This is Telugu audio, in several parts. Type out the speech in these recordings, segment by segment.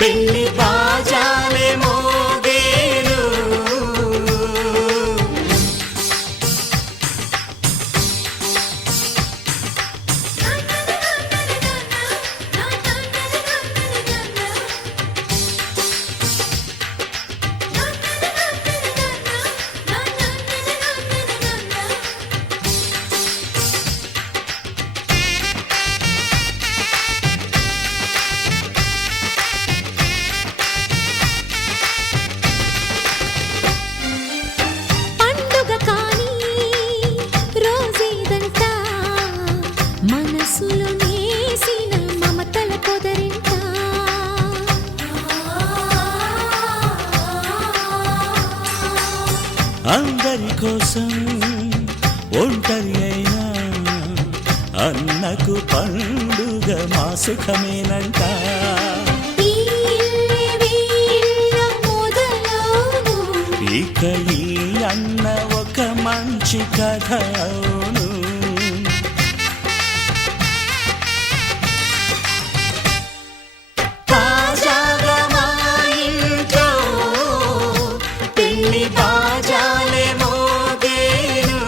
పెళ్లి బాజాలే మోగేను. అందరి కోసం ఒంటరి అయినా అన్నకు పండుగ మా సుఖమేనంట. ఇక ఈ అన్న ఒక మంచి కథ అవును. తాజాగా మా ఇంట్లో పెళ్లి బాజాలే మోగేను.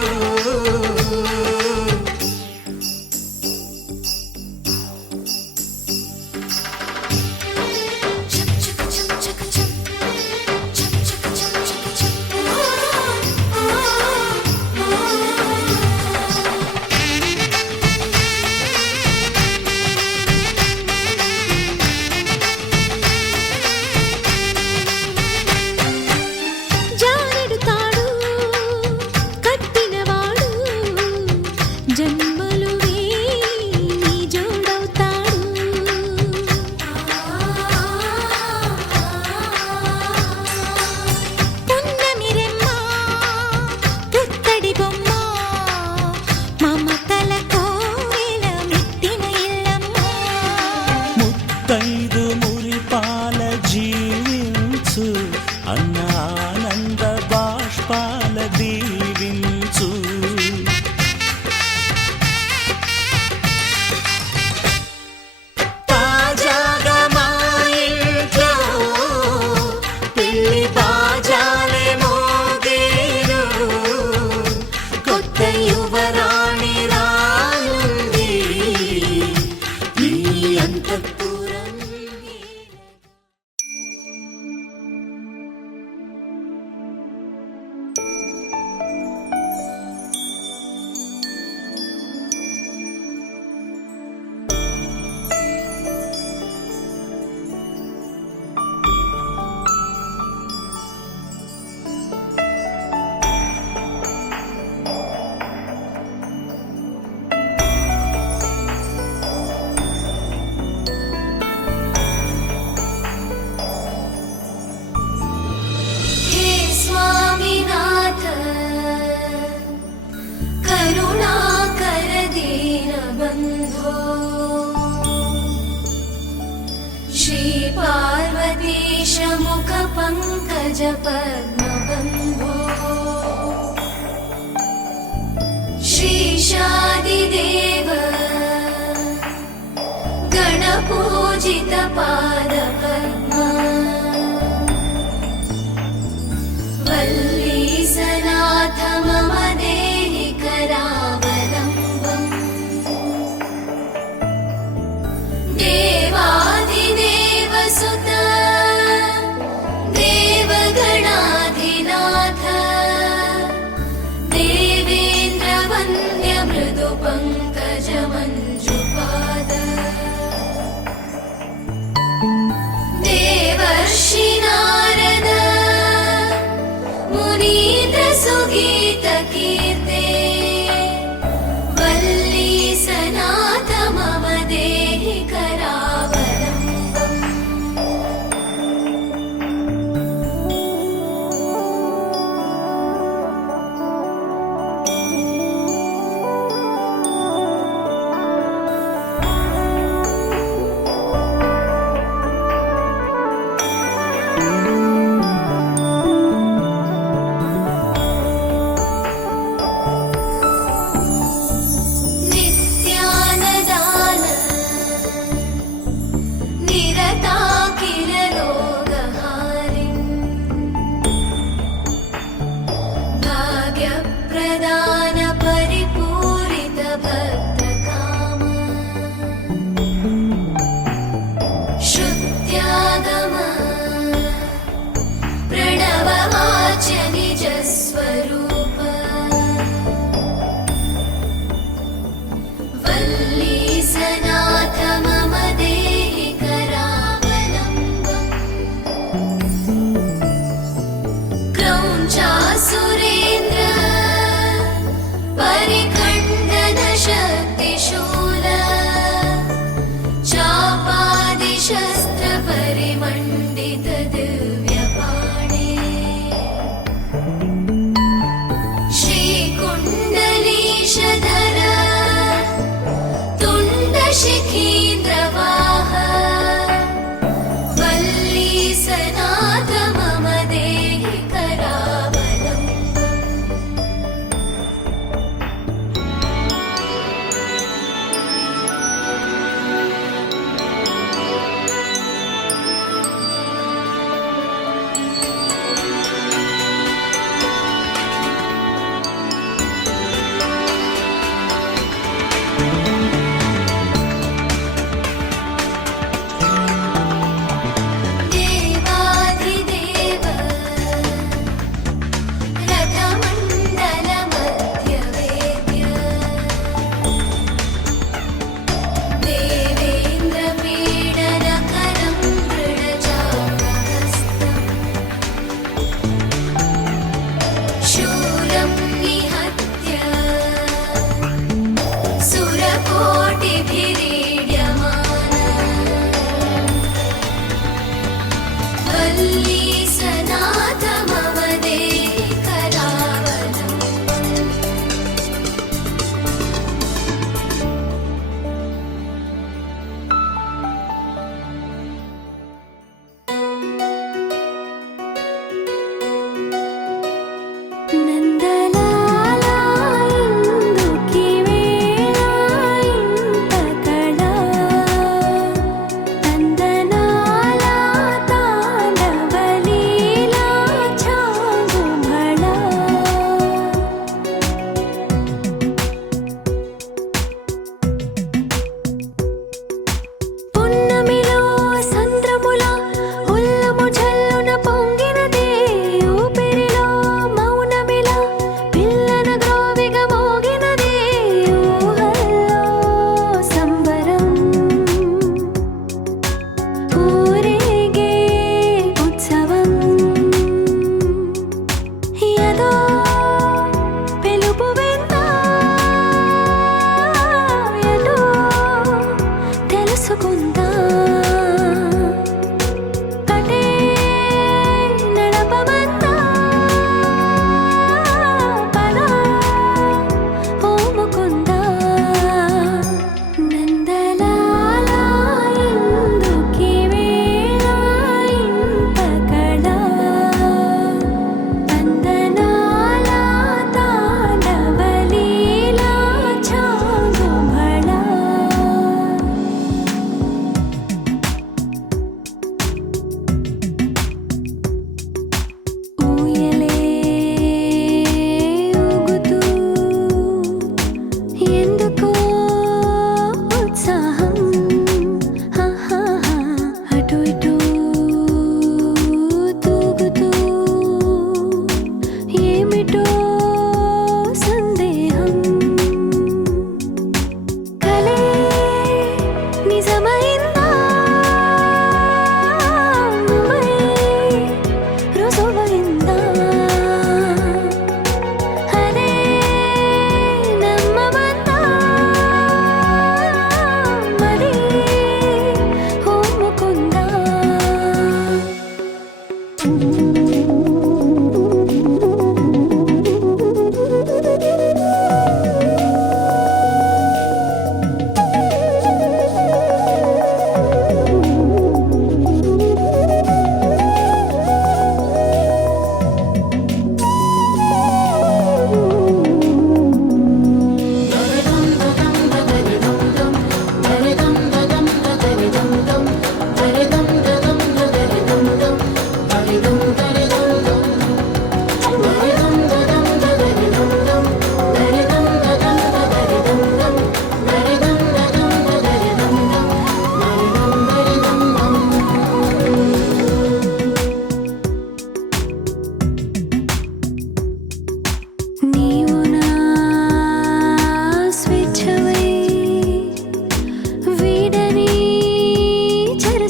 ముత్తైదు మురిపాల జీవించు అన్న ఆనంద బాష్పాల దీవించు. తాజాగా మా ఇంట్లో పెళ్లి బాజాలే మోగేను. కొత్త యువరాణి రానుంది ఈ అంతఃపురం. मुख-पंकज पद्मबन्धो श्रीशादिदेव गणपूजित पादपद्मा वल्लीसनाथ मम देहि करावलम्बम् देवादिदेव सुत देवगणाधिनाथ देवेन्द्र वन्द्य मृदु पंकज मंजुपाद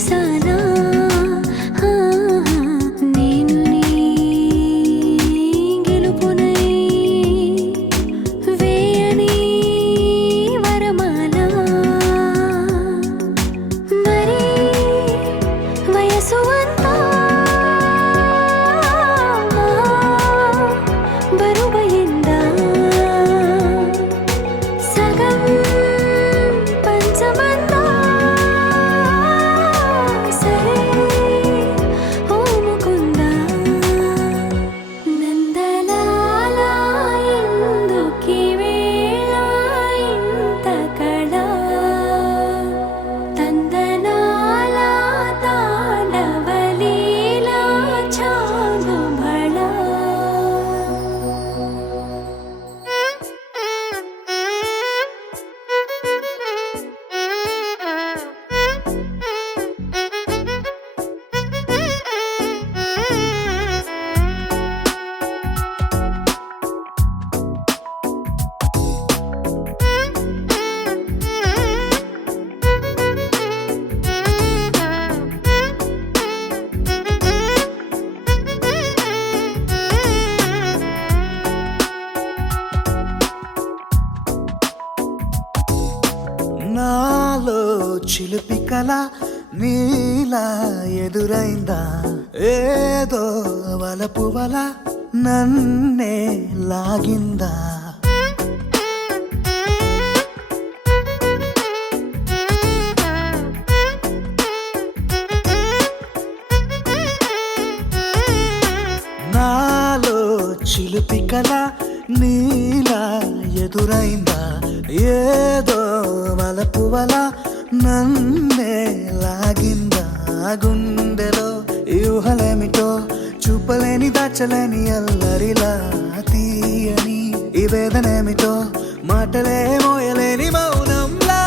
చూసానా నేను నీ గెలుపునై వేయని వరమాల మరి వయసు అంతా బరువైందా సగం పంచమంతా సరే ఓముకుందా నందలాల ఎందుకీ వేళ ఇంత కళ తందనాల తాండవలీలా చాలు భళ నాలో చిలిపి కల నీలా ఎదురైందా ఏదో వలపు వల నన్నే లాగిందా నాలో చిలిపి కల నీలా ఎదురైందా ఏదో వలపు వల నన్నే లాగిందా గుండెలో యూహలేమిటో చూపలేని దాచలేని అల్లరిలా తీయని ఈ వేదనేమిటో మాటలే మోయలేని మౌనంలా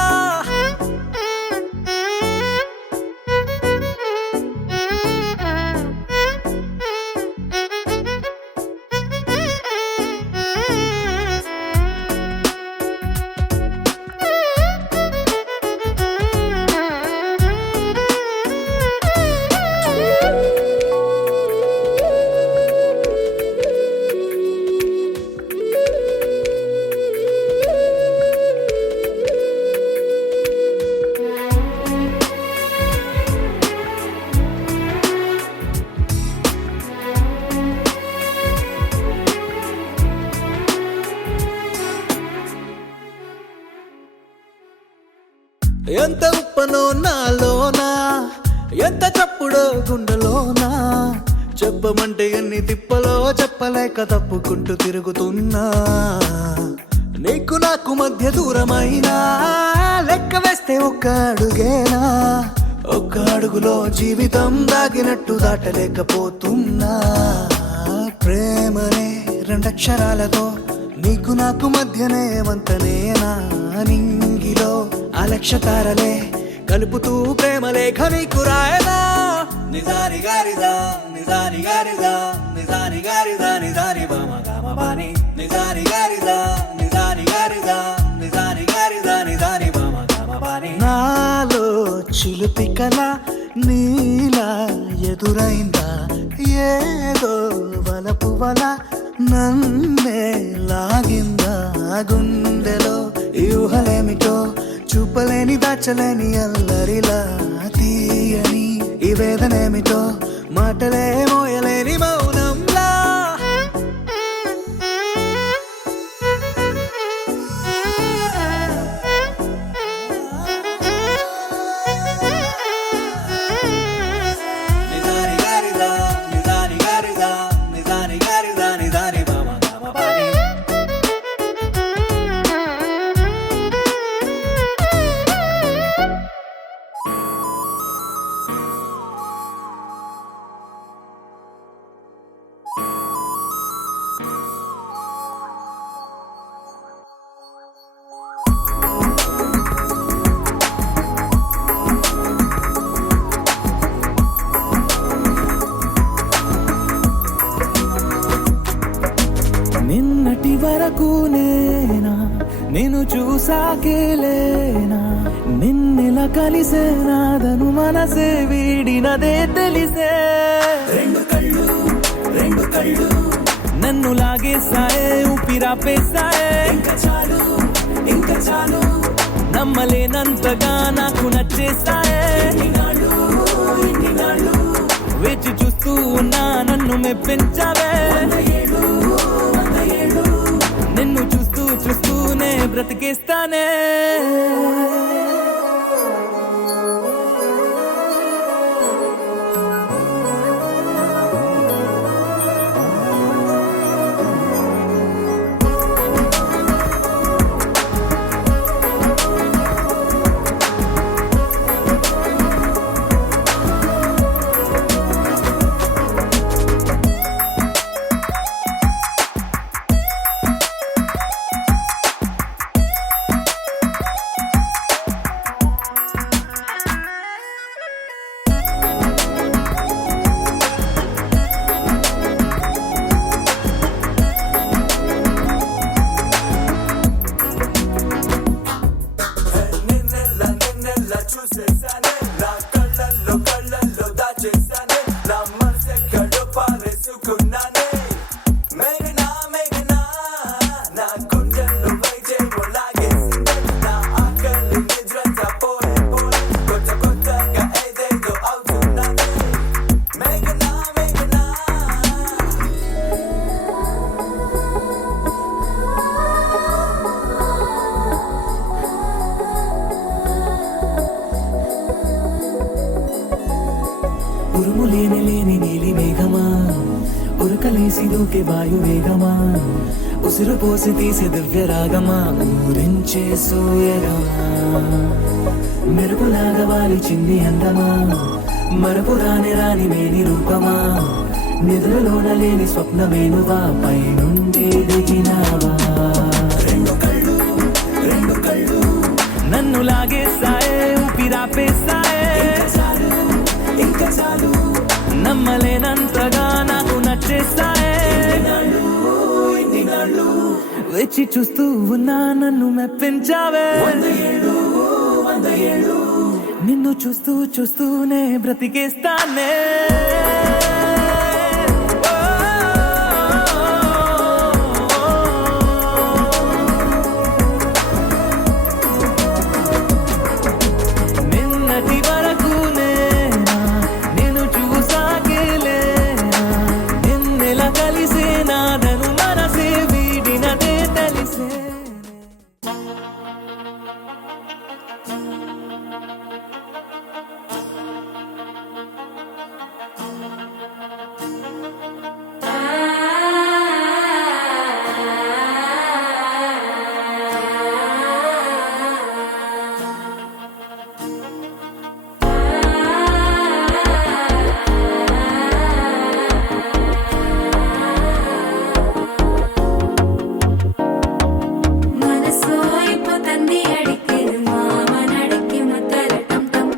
ఎంత ఉప్పనో నాలోనా ఎంత చప్పుడో గుండెలోనా చెప్పమంటే ఎన్ని తిప్పలో చెప్పలేక తప్పుకుంటూ తిరుగుతున్నా నీకు నాకు మధ్య దూరమైనా లెక్క వేస్తే ఒక్క అడుగేనా ఒక్క అడుగులో జీవితం దాగినట్టు దాటలేకపోతున్నా ప్రేమనే రెండక్షరాలతో నీకు నాకు మధ్యనే వంతనేనా నింగిలో అలక్షతారలే కలుపుతూ ప్రేమ లేఖ నీకు రాయనా నిజాని గారిదా నిజాని గారిదా నిజాని గారిదా నిజాని బామ గామ బాని నిజాని గారిదా నిజాని గారిదా నిజాని గారిదా నిజాని బామ గామ బాని నాలో చిలిపి కల నీలా ఎదురైందా ఏదో వలపు వల నన్నే లాగిందా గుండెలో యూహలేమిటో చూపలేని దాచలేని అల్లరిలా తీయని ఈ వేదనేమిటో మాటలే మోయలేని మౌనంలా నిజాని గారిదా నిజాని గారిదా నిజాని గారిదా నిజాని బామ గామ బాని నిన్నటి వరకు నేనా నేను చూసాకేలేనా నిన్నెలా కలిసే నాదను మనసే వీడినదే తెలిసే రెండు కళ్ళు నన్ను లాగేసాయే ఊపిరాపేసాయే ఇంకా చాలు నమ్మలేనంతగా నాకు నచ్చేసాయే ఇన్ని నాళ్ళు వేచి చూస్తూ ఉన్నా నన్ను మెప్పించావే నిన్ను చూస్తూ చూస్తూనే బ్రతికేస్తానే నిన్నెల్లా చూసేసానే నా కళ్ళల్లో దాచేసానే నా మనసెక్కడో పారేసుకున్నానే మేఘనా నా గుండెల్లో వైజేగో లాగేసిందే నా ఆకలి నిద్రంతా పోయే కొత్తగా ఏదేదో అవుతున్నానే మేఘనా ఉరుము లేని నీలి మేఘమా ఉరకలేసి దూకే వాయు వేగమా ఉసురు పోసి తీసే దివ్య రాగమా ఊరించే సూయగమా మెరుపులాగా వాలి చిన్ని అందమా మరపు రాని మేని రూపమా నిద్రలోన లేని స్వప్నమేనువా పై నుండి దిగినావా రెండు కళ్ళు నన్ను లాగేసాయే ఊపిరాపేసాయే ఇంకా చాలు నమ్మలేనంతగా నాకు నచ్చేసాయే ఇన్ని నాళ్ళు వేచి చూస్తూ ఉన్నా నన్ను మెప్పించావే 100 ఏళ్ళు నిన్ను చూస్తూ చూస్తూనే బ్రతికేస్తానే నిన్నటి వరకు నేను చూసాకేలేనా నిన్నెలా కలిసే నాదను మనసే వీడినదే తెలిసే మనసో ఇప్పు తన్ని అడికిது మామன் அடிக்கி மத்தல டம் டம்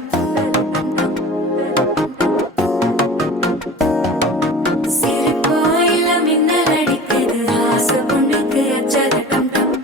சிரிப்போ இல்ல மின்னல் அடிக்குது ஆசை பொண்ணுக்கு அச்சத டம் டம்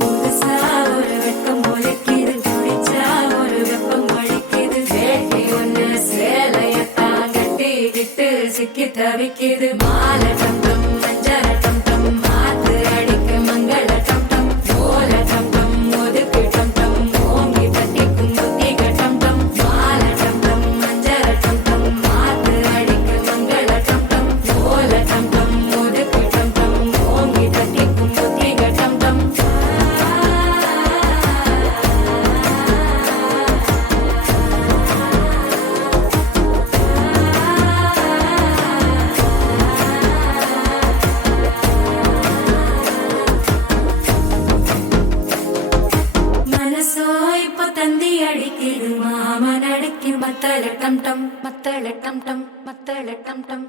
புதுசா ஒரு வெக்கம் ஒலிக்குது குடிச்சா ஒரு வெப்பம் ஒழிக்குது வேட்டி ஒண்ணு சேலையத்தான் கட்டிக்கிட்டு சிக்கி தவிக்குது மாலை டம் டம் மஞ்சள டம் டம் மாத்து அடிக்க மங்கள டம் டம் ஓல டம் டம் ஒதுக்கு டம் டம் ஓங்கி தட்டிக்கும் புத்திக டம் டம் மாலை டம் டம் மஞ்சள டம் டம் மாத்து அடிக்க மங்கள டம் டம் ஓல டம் டம் ஒதுக்கு டம் டம் ஓங்கி தட்டிக்கும் புத்திக டம் டம் మనసో ఇప్పు తంది అడికిదు మామన్ అడికి మత్తళ టం టం మత్తళ టం టం మత్తళ టం టం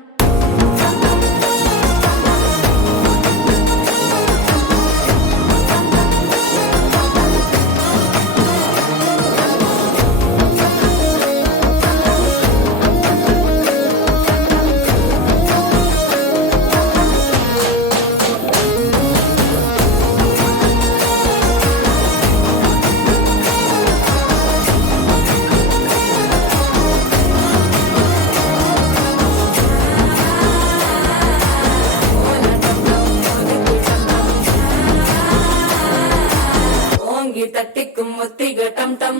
ముట్టిగా టం టం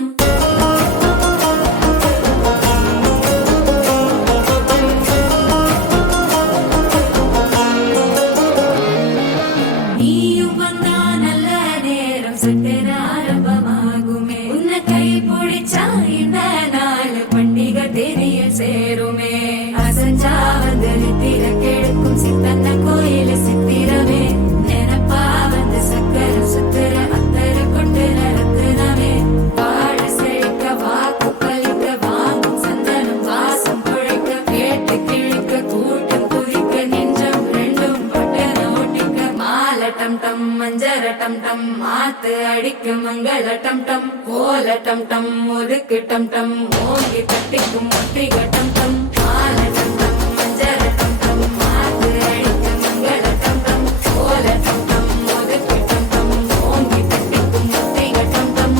சேருமே அசஞ்சா வந்து திறக்கெடுக்கும் சித்தன்ன கோயில் சித்திரமே நினப்பா வந்து சக்கர சுத்துற அத்தர கொண்டு நடத்துனவே வாழ செழிக்க வாக்கு பலிக்க வாங்கும் சந்தனம் வாசம் குழைக்க கேட்டு கிழிக்க கூட்டம் குதிக்க நெஞ்சம் ரெண்டும் பட்டன ஒட்டிக்க மால டம் டம் மஞ்சர டம் டம் மாத்து அடிக்கும் மங்கள டம் டம் கோல டம் டம் ஒதுக்கு டம் டம் ஓங்கி தட்டிக்கும் முட்டிக டம் டம் மால டம் டம் மஞ்சர டம் டம் மாத்து அடிக்கும் மங்கள டம் டம் கோல டம் டம் ஒதுக்கு டம் டம் ஓங்கி தட்டிக்கும் முட்டிக டம் டம்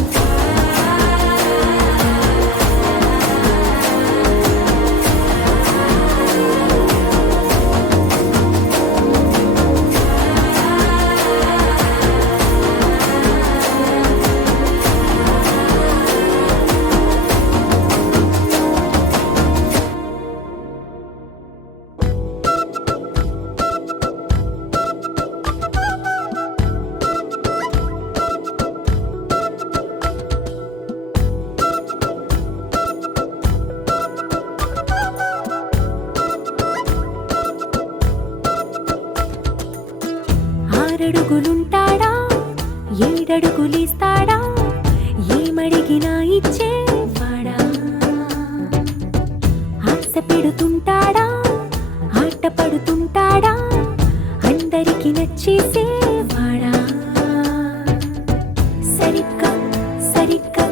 ఆరడుగులుంటాడా ఏడడుగులిస్తాడా ఏమడిగినా ఇచ్చేవాడా ఆశ పెడుతుంటాడా ఆట పడుతుంటాడా అందరికి నచ్చేసేవాడా సరిగ్గా సరిగ్గా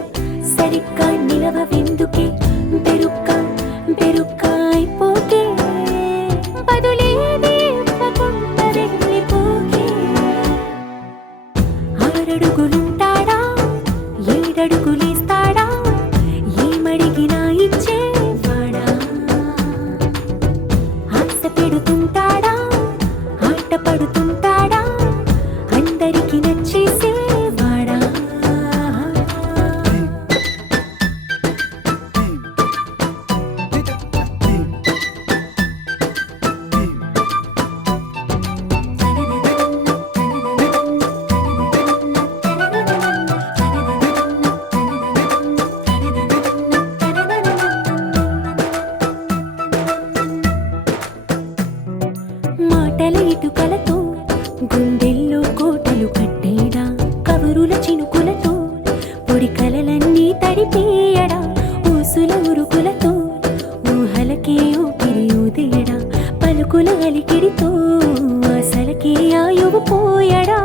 సరిగ్గా నిలవెందుకే బెరుక్క బెరుక్క అయిపోకే బదులేది ఇవ్వకుండా వెళ్ళిపోకే ఆరడుగులుంటాడా ఏడడుగులిస్తాడా ఏమడిగినా ఇచ్చేవాడా ఆశ పెడుతుంటాడా ఆట పడుతుంటాడా అందరికి నచ్చేసేవాడా మాటల ఇటుకలతో గుండెల్లో కోటలు కట్టేడా కబురుల చినుకులతో పొడి కలలన్నీ తడిపేయడా ఊసుల ఉరుకులతో ఊహలకే ఊపిరి ఊదేయడా పలుకుల అలికిడితో అసలకే ఆయువు పోయడా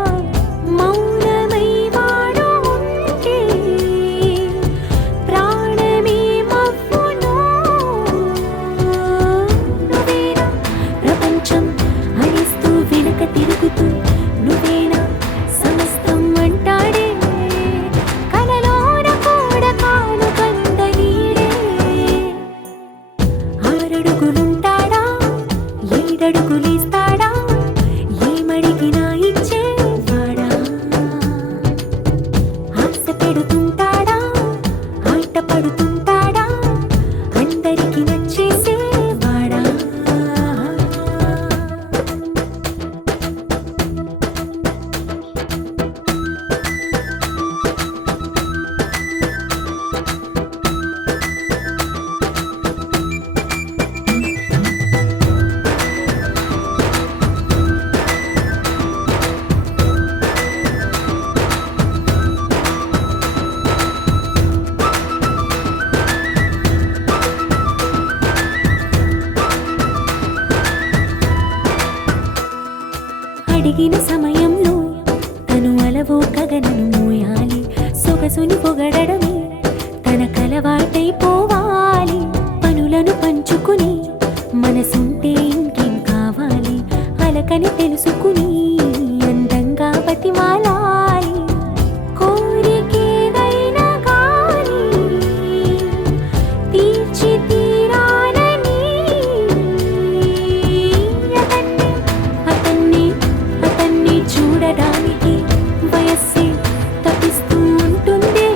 మౌనమై వాడు ఉంటే ప్రాణమే మవ్వును నువ్వేనా ప్రపంచం అరిస్తూ వెనక తిరుగుతూ నువ్వేనా సమస్తం అంటాడే కలలోన కూడా కాను కంద నీడే ఆరడుగులుంటాడా ఏడడుగులిస్తాడా ఏమడిగినా ఇచ్చేవాడా ఆశ పెడుతుంటాడా ఆట పడుతుంటాడా అందరికి నచ్చేసేవాడా అడిగిన సమయంలో తను అలవో గగనను మోయాలి సొగసుని పొగడమే తనకలవాటైపోవాలి పనులను పంచుకుని మనసుంటే ఇంకేం కావాలి అలకని తెలుసుకుని అందంగా బతిమాలాలి కోరికేదైనా కానీ తీర్చి తీరాలని అతన్ని అతన్ని చూడడానికి వయస్సే తప్పిస్తూ ఉంటుంది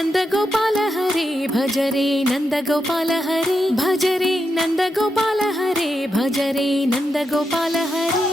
నందగోపాల హరే భజరే నందగోపాల హరే భజరే నందగోపాల హరే భజరే నందగోపాల హరే